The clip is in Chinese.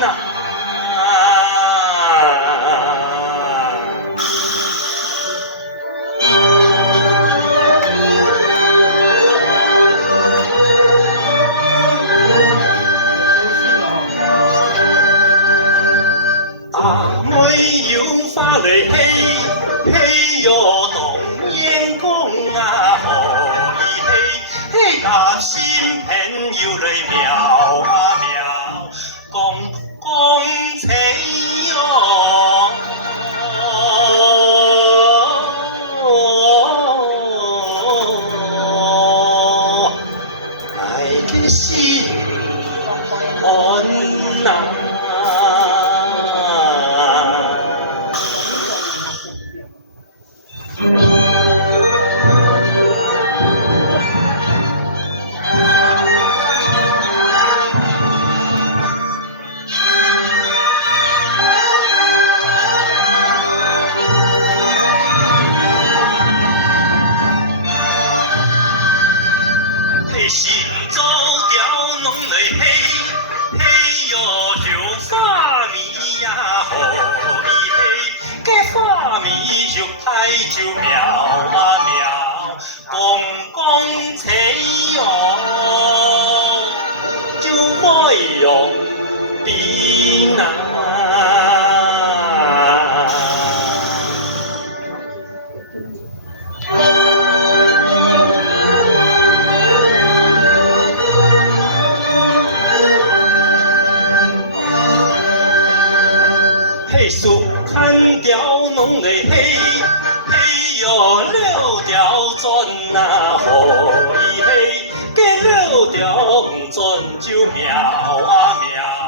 呐、阿妹要返嚟戲，戲若動眼光啊可以戲，戲搭仙片要嚟描啊描，公公情哟。愛嘅心安呐。心走掉弄嚟戲，戲若有花蜜呀可以戲，嘅花蜜肉睇就妙啊妙，公公車哟，就愛用邊啊！戲數砍掉弄嚟戲，戲若溜掉轉啊可以戲，嘅溜掉唔轉就妙啊妙。